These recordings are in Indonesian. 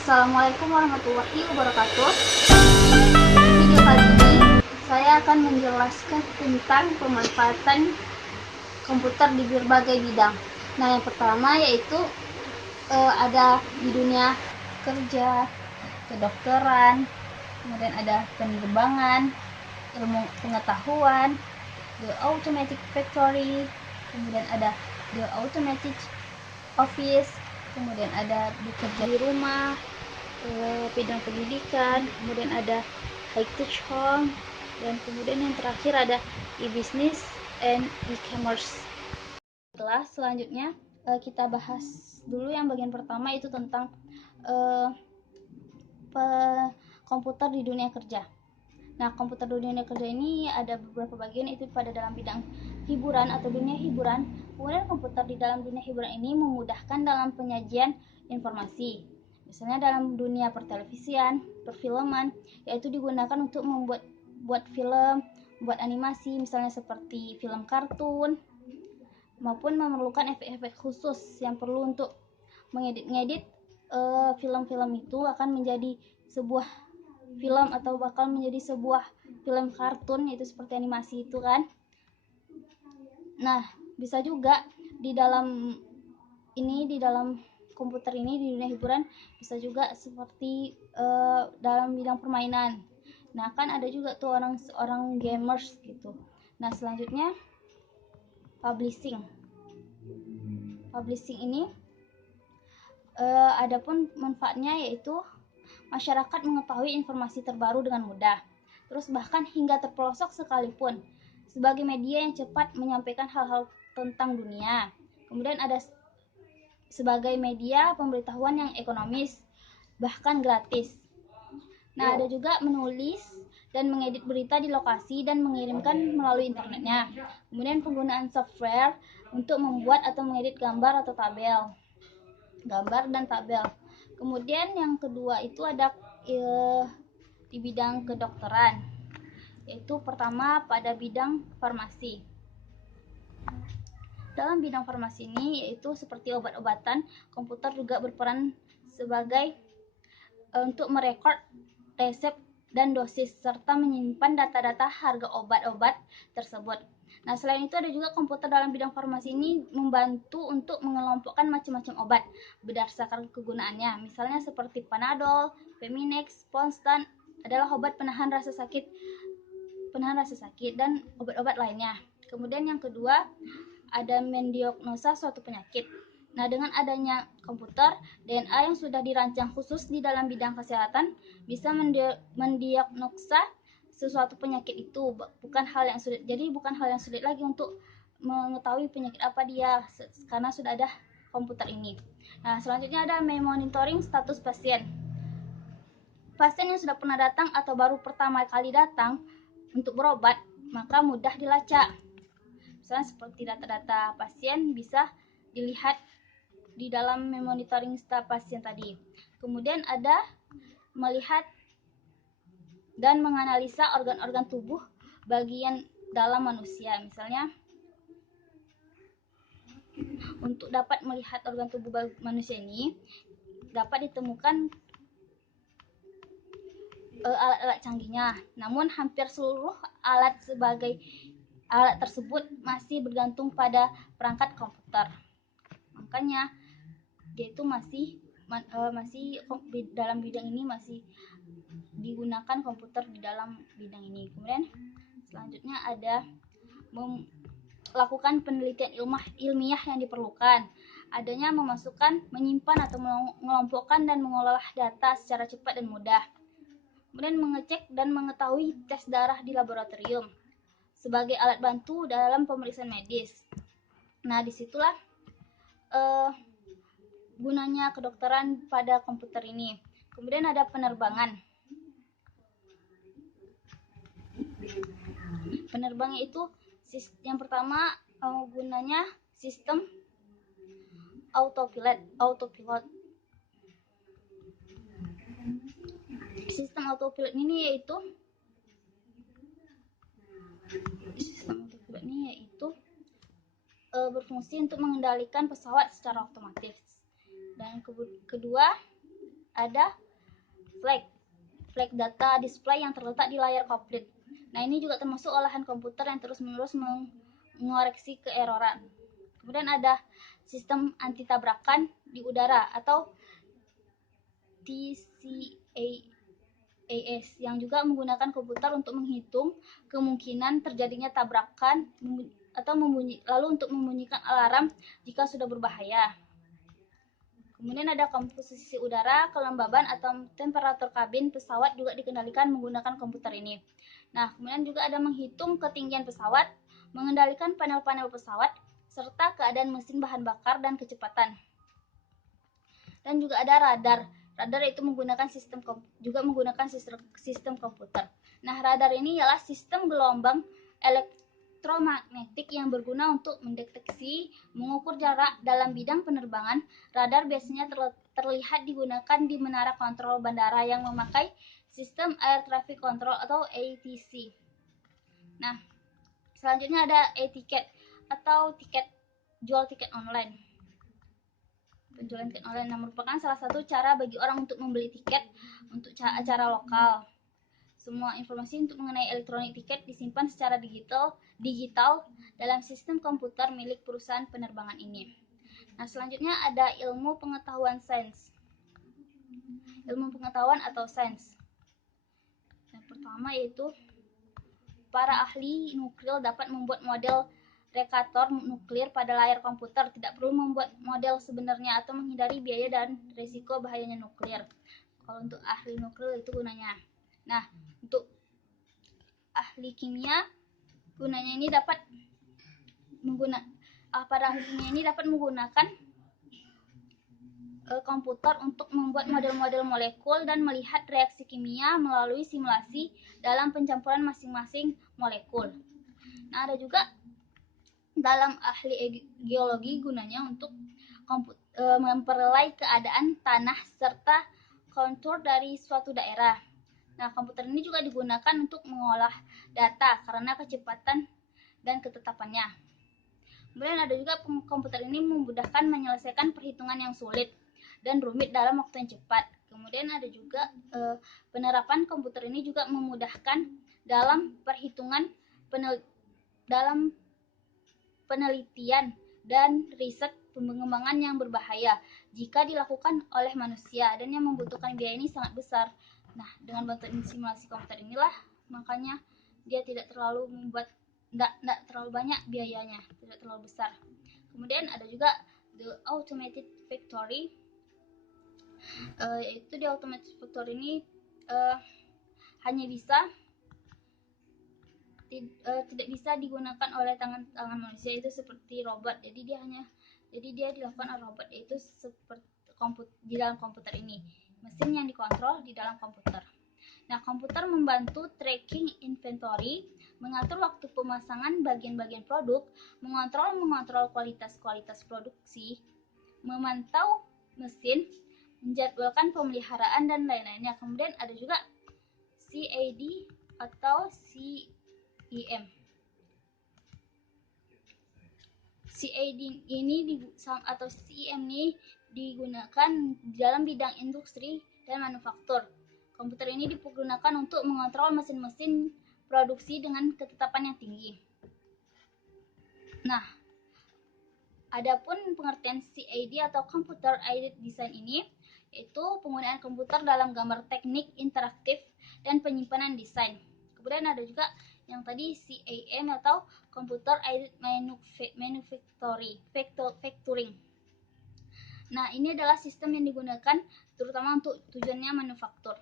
Assalamualaikum warahmatullahi wabarakatuh. Di video kali ini saya akan menjelaskan tentang pemanfaatan komputer di berbagai bidang. Nah, yang pertama yaitu ada di dunia kerja, kedokteran, kemudian ada penerbangan, ilmu pengetahuan, the automatic factory, kemudian ada the automatic office, kemudian ada bekerja di rumah, bidang pendidikan, kemudian ada high tech home, dan kemudian yang terakhir ada e-business and e-commerce. Selanjutnya kita bahas dulu yang bagian pertama, itu tentang komputer di dunia kerja. Nah, komputer di dunia kerja ini ada beberapa bagian, itu pada dalam bidang hiburan atau dunia hiburan. Kemudian komputer di dalam dunia hiburan ini memudahkan dalam penyajian informasi. Misalnya dalam dunia pertelevisian, perfilman, yaitu digunakan untuk membuat film, membuat animasi, misalnya seperti film kartun, maupun memerlukan efek-efek khusus yang perlu untuk mengedit film-film itu akan menjadi sebuah film atau bakal menjadi sebuah film kartun, yaitu seperti animasi itu kan. Nah, bisa juga di dalam komputer ini di dunia hiburan bisa juga seperti dalam bidang permainan. Nah, kan ada juga tuh orang gamers gitu. Nah, selanjutnya publishing ini adapun manfaatnya yaitu masyarakat mengetahui informasi terbaru dengan mudah, terus bahkan hingga terpelosok sekalipun, sebagai media yang cepat menyampaikan hal-hal tentang dunia. Kemudian ada sebagai media pemberitahuan yang ekonomis, bahkan gratis. Nah, ada juga menulis dan mengedit berita di lokasi dan mengirimkan melalui internetnya. Kemudian penggunaan software untuk membuat atau mengedit gambar dan tabel. Kemudian yang kedua itu ada di bidang kedokteran, yaitu pertama pada bidang farmasi. Dalam bidang farmasi ini yaitu seperti obat-obatan, komputer juga berperan sebagai untuk merekod resep dan dosis serta menyimpan data-data harga obat-obat tersebut. Nah, selain itu ada juga komputer dalam bidang farmasi ini membantu untuk mengelompokkan macam-macam obat berdasarkan kegunaannya. Misalnya seperti Panadol, Feminex, Ponstan adalah obat penahan rasa sakit dan obat-obat lainnya. Kemudian yang kedua ada mendiagnosa suatu penyakit. Nah, dengan adanya komputer, DNA yang sudah dirancang khusus di dalam bidang kesehatan bisa mendiagnosa sesuatu penyakit itu. Bukan hal yang sulit. Jadi bukan hal yang sulit lagi untuk mengetahui penyakit apa dia, karena sudah ada komputer ini. Nah, selanjutnya ada monitoring status pasien. Pasien yang sudah pernah datang atau baru pertama kali datang untuk berobat, maka mudah dilacak. Misalnya seperti data-data pasien bisa dilihat di dalam monitoring status pasien tadi. Kemudian ada melihat dan menganalisa organ-organ tubuh bagian dalam manusia. Misalnya untuk dapat melihat organ tubuh manusia ini dapat ditemukan alat-alat canggihnya. Namun hampir seluruh alat tersebut masih bergantung pada perangkat komputer. Makanya dia itu masih dalam bidang ini masih digunakan komputer di dalam bidang ini. Kemudian selanjutnya ada melakukan penelitian ilmiah yang diperlukan. Adanya memasukkan, menyimpan atau mengelompokkan dan mengolah data secara cepat dan mudah. Kemudian mengecek dan mengetahui tes darah di laboratorium sebagai alat bantu dalam pemeriksaan medis. Nah, disitulah gunanya kedokteran pada komputer ini. Kemudian ada penerbangan. Penerbangan itu yang pertama gunanya sistem autopilot. Sistem autopilot ini yaitu berfungsi untuk mengendalikan pesawat secara otomatis. Dan kedua ada flag data display yang terletak di layar koplit. Nah, ini juga termasuk olahan komputer yang terus-menerus mengoreksi keeroran. Kemudian ada sistem anti tabrakan di udara atau TCAS yang juga menggunakan komputer untuk menghitung kemungkinan terjadinya tabrakan atau lalu untuk membunyikan alarm jika sudah berbahaya. Kemudian ada komposisi udara, kelembaban atau temperatur kabin pesawat juga dikendalikan menggunakan komputer ini. Nah, kemudian juga ada menghitung ketinggian pesawat, mengendalikan panel-panel pesawat, serta keadaan mesin bahan bakar dan kecepatan. Dan juga ada radar. Radar itu menggunakan sistem komputer. Nah, radar ini ialah sistem gelombang elektromagnetik yang berguna untuk mendeteksi, mengukur jarak dalam bidang penerbangan. Radar biasanya terlihat digunakan di menara kontrol bandara yang memakai sistem Air Traffic Control atau ATC. Nah, selanjutnya ada e-ticket atau jual tiket online. Penjualan tiket online merupakan salah satu cara bagi orang untuk membeli tiket untuk acara lokal. Semua informasi untuk mengenai elektronik tiket disimpan secara digital dalam sistem komputer milik perusahaan penerbangan ini. Nah, selanjutnya ada ilmu pengetahuan sains. Ilmu pengetahuan atau sains. Yang pertama yaitu para ahli nuklir dapat membuat model reaktor nuklir pada layar komputer, tidak perlu membuat model sebenarnya atau menghindari biaya dan risiko bahayanya nuklir. Kalau untuk ahli nuklir itu gunanya. Nah, untuk ahli kimia gunanya ini dapat menggunakan komputer untuk membuat model-model molekul dan melihat reaksi kimia melalui simulasi dalam pencampuran masing-masing molekul. Nah, ada juga dalam ahli geologi gunanya untuk memperoleh keadaan tanah serta kontur dari suatu daerah. Nah, komputer ini juga digunakan untuk mengolah data karena kecepatan dan ketetapannya. Kemudian ada juga komputer ini memudahkan menyelesaikan perhitungan yang sulit dan rumit dalam waktu yang cepat. Kemudian ada juga penerapan komputer ini juga memudahkan dalam perhitungan dalam penelitian dan riset pengembangan yang berbahaya jika dilakukan oleh manusia dan yang membutuhkan biaya ini sangat besar. Nah, dengan bantuan simulasi komputer inilah makanya dia tidak terlalu terlalu banyak biayanya, tidak terlalu besar. Kemudian ada juga the automated factory. Yaitu di automated factory ini hanya bisa tidak bisa digunakan oleh tangan manusia, itu seperti robot. Jadi dia dilakukan oleh robot, yaitu seperti di dalam komputer ini, mesin yang dikontrol di dalam komputer. Nah, komputer membantu tracking inventory, mengatur waktu pemasangan bagian-bagian produk, mengontrol kualitas produksi, memantau mesin, menjadwalkan pemeliharaan dan lain-lainnya. Kemudian ada juga CAD atau CEM. CAD ini atau CEM ini digunakan dalam bidang industri dan manufaktur. Komputer ini digunakan untuk mengontrol mesin-mesin produksi dengan ketetapan yang tinggi. Nah, adapun pengertian CAD atau Computer Aided Design ini yaitu penggunaan komputer dalam gambar teknik interaktif dan penyimpanan desain. Kemudian ada juga yang tadi CAM atau Computer Aided Manufacturing. Nah, ini adalah sistem yang digunakan terutama untuk tujuannya manufaktur.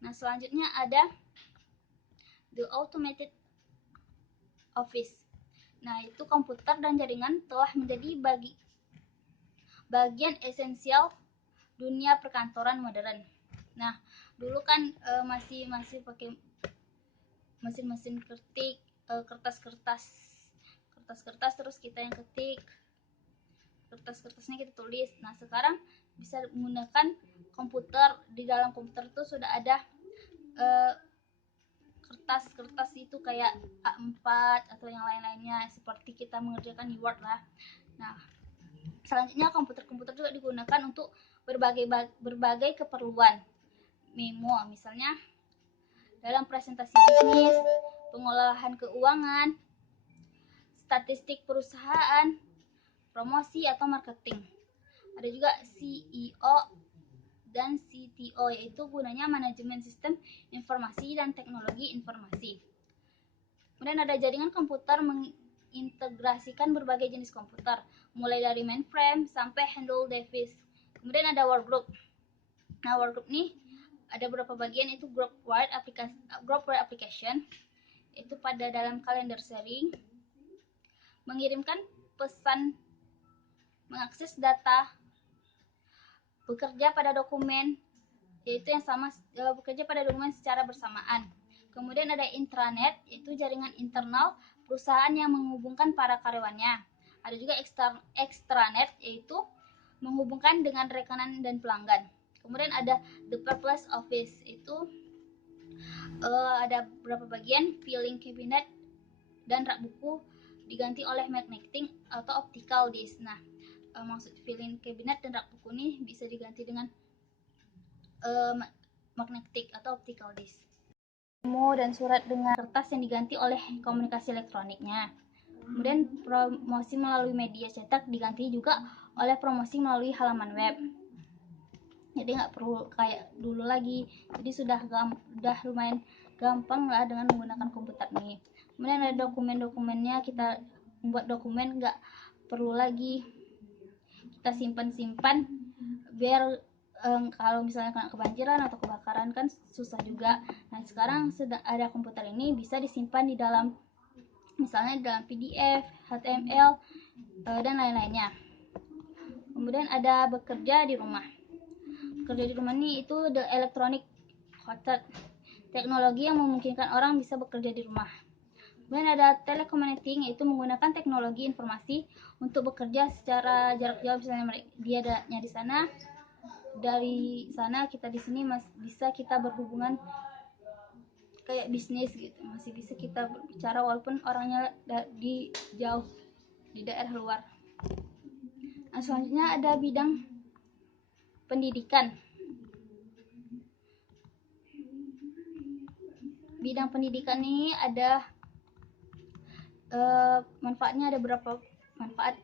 Nah, selanjutnya ada the automated office. Nah, itu komputer dan jaringan telah menjadi bagian esensial dunia perkantoran modern. Nah, dulu kan masih pakai mesin-mesin ketik, kertas-kertas terus kita yang ketik, kertasnya kita tulis. Nah, sekarang bisa menggunakan komputer. Di dalam komputer itu sudah ada kertas itu kayak A4 atau yang lain-lainnya seperti kita mengerjakan di Word lah. Nah, selanjutnya komputer juga digunakan untuk berbagai keperluan. Memo misalnya dalam presentasi bisnis, pengolahan keuangan, statistik perusahaan, promosi atau marketing. Ada juga CEO dan CTO, yaitu gunanya manajemen sistem informasi dan teknologi informasi. Kemudian ada jaringan komputer mengintegrasikan berbagai jenis komputer, mulai dari mainframe sampai handle device. Kemudian ada workgroup. Nah, workgroup nih ada beberapa bagian, itu group wide application, itu pada dalam kalender sharing, mengirimkan pesan, mengakses data, bekerja pada dokumen, yaitu yang sama, bekerja pada dokumen secara bersamaan. Kemudian ada intranet, yaitu jaringan internal perusahaan yang menghubungkan para karyawannya. Ada juga extranet, yaitu menghubungkan dengan rekanan dan pelanggan. Kemudian ada the paperless office, itu ada beberapa bagian, filing cabinet dan rak buku diganti oleh magnetic atau optical disk. Nah, maksud filing cabinet dan rak buku ini bisa diganti dengan magnetic atau optical disk. Memo dan surat dengan kertas yang diganti oleh komunikasi elektroniknya. Kemudian promosi melalui media cetak diganti juga oleh promosi melalui halaman web. Jadi nggak perlu kayak dulu lagi. Jadi sudah lumayan gampang lah dengan menggunakan komputer nih. Kemudian ada dokumen-dokumennya, kita membuat dokumen nggak perlu lagi kita simpan-simpan, biar kalau misalnya kena kebanjiran atau kebakaran kan susah juga. Nah, sekarang sedang ada komputer ini bisa disimpan di dalam, misalnya di dalam PDF, HTML, dan lain-lainnya. Kemudian ada bekerja di rumah. Bekerja di rumah ini itu the electronic closet, teknologi yang memungkinkan orang bisa bekerja di rumah. Kemudian ada telecommunicating, yaitu menggunakan teknologi informasi untuk bekerja secara jarak jauh. Misalnya dia adanya di sana, dari sana kita di sini bisa kita berhubungan kayak bisnis gitu, masih bisa kita berbicara walaupun orangnya di jauh di daerah luar. Nah, selanjutnya ada bidang pendidikan. Bidang pendidikan ini ada manfaatnya, ada beberapa manfaat.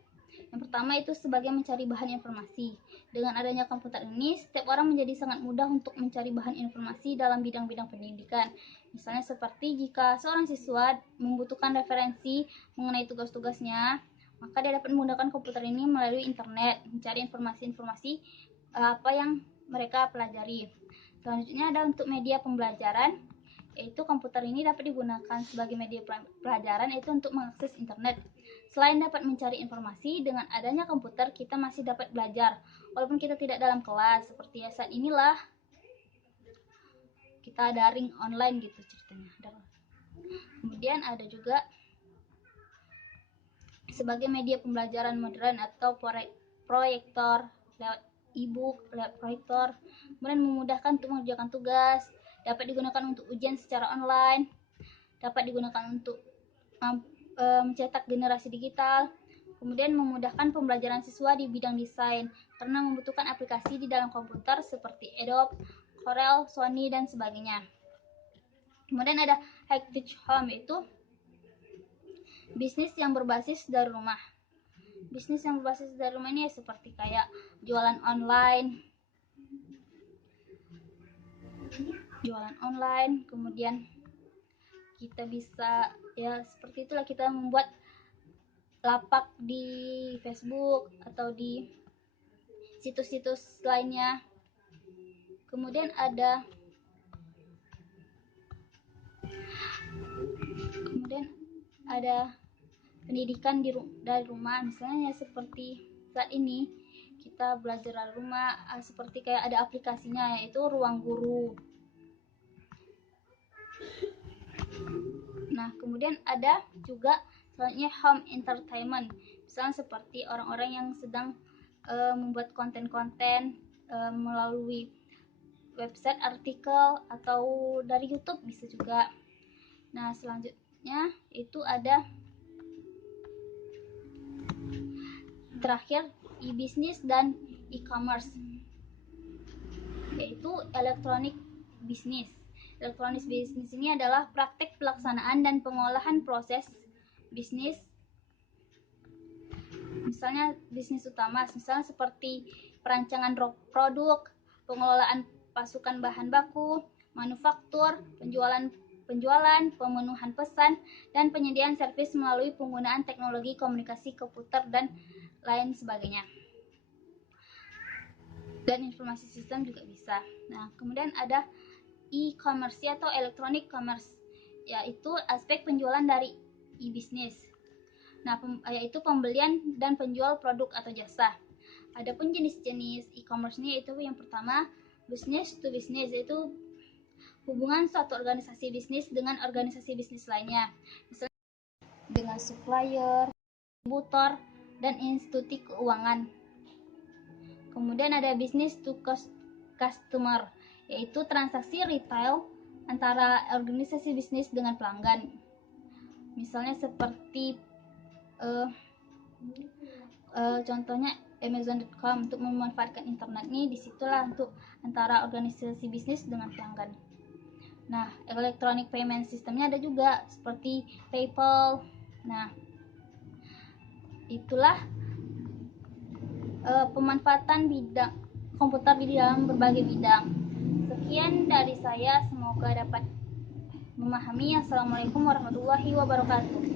Yang pertama itu sebagai mencari bahan informasi. Dengan adanya komputer ini, setiap orang menjadi sangat mudah untuk mencari bahan informasi dalam bidang-bidang pendidikan. Misalnya seperti jika seorang siswa membutuhkan referensi mengenai tugas-tugasnya, maka dia dapat menggunakan komputer ini melalui internet, mencari informasi-informasi apa yang mereka pelajari. Selanjutnya ada untuk media pembelajaran, yaitu komputer ini dapat digunakan sebagai media pelajaran, yaitu untuk mengakses internet. Selain dapat mencari informasi, dengan adanya komputer kita masih dapat belajar walaupun kita tidak dalam kelas. Seperti ya saat inilah kita daring online gitu ceritanya. Kemudian ada juga sebagai media pembelajaran modern atau proyektor lewat e-book, lewat proyektor. Kemudian memudahkan untuk mengerjakan tugas, dapat digunakan untuk ujian secara online, dapat digunakan untuk mencetak generasi digital. Kemudian memudahkan pembelajaran siswa di bidang desain karena membutuhkan aplikasi di dalam komputer seperti Adobe, Corel, Sony, dan sebagainya. Kemudian ada high touch home, yaitu bisnis yang berbasis dari rumah. Bisnis yang berbasis dari rumah ini seperti kayak jualan online, kemudian kita bisa ya seperti itulah, kita membuat lapak di Facebook atau di situs-situs lainnya. Kemudian ada pendidikan dari rumah, misalnya seperti saat ini kita belajar dari rumah, seperti kayak ada aplikasinya, yaitu Ruang Guru. Nah, kemudian ada juga selanjutnya home entertainment, misalnya seperti orang-orang yang sedang membuat konten-konten melalui website, artikel, atau dari YouTube bisa juga. Nah, selanjutnya itu ada terakhir e-business dan e-commerce. elektronik bisnis. Elektronik bisnis ini adalah praktek pelaksanaan dan pengolahan proses bisnis. Misalnya bisnis utama, misalnya seperti perancangan produk, pengelolaan pasukan bahan baku, manufaktur, penjualan, pemenuhan pesan, dan penyediaan servis melalui penggunaan teknologi komunikasi komputer dan lain sebagainya. Dan informasi sistem juga bisa. Nah, kemudian ada e-commerce atau electronic commerce, yaitu aspek penjualan dari e-business. Nah, yaitu pembelian dan penjual produk atau jasa. Adapun jenis-jenis e-commerce ini yaitu yang pertama business to business, yaitu hubungan suatu organisasi bisnis dengan organisasi bisnis lainnya, misalnya dengan supplier, distributor, dan institusi keuangan. Kemudian ada business to customer, yaitu transaksi retail antara organisasi bisnis dengan pelanggan. Misalnya seperti contohnya Amazon.com, untuk memanfaatkan internet ini disitulah untuk antara organisasi bisnis dengan pelanggan. Nah, electronic payment systemnya ada juga seperti PayPal. Nah, itulah pemanfaatan bidang komputer di dalam berbagai bidang. Sekian dari saya, semoga dapat memahami. Assalamualaikum warahmatullahi wabarakatuh.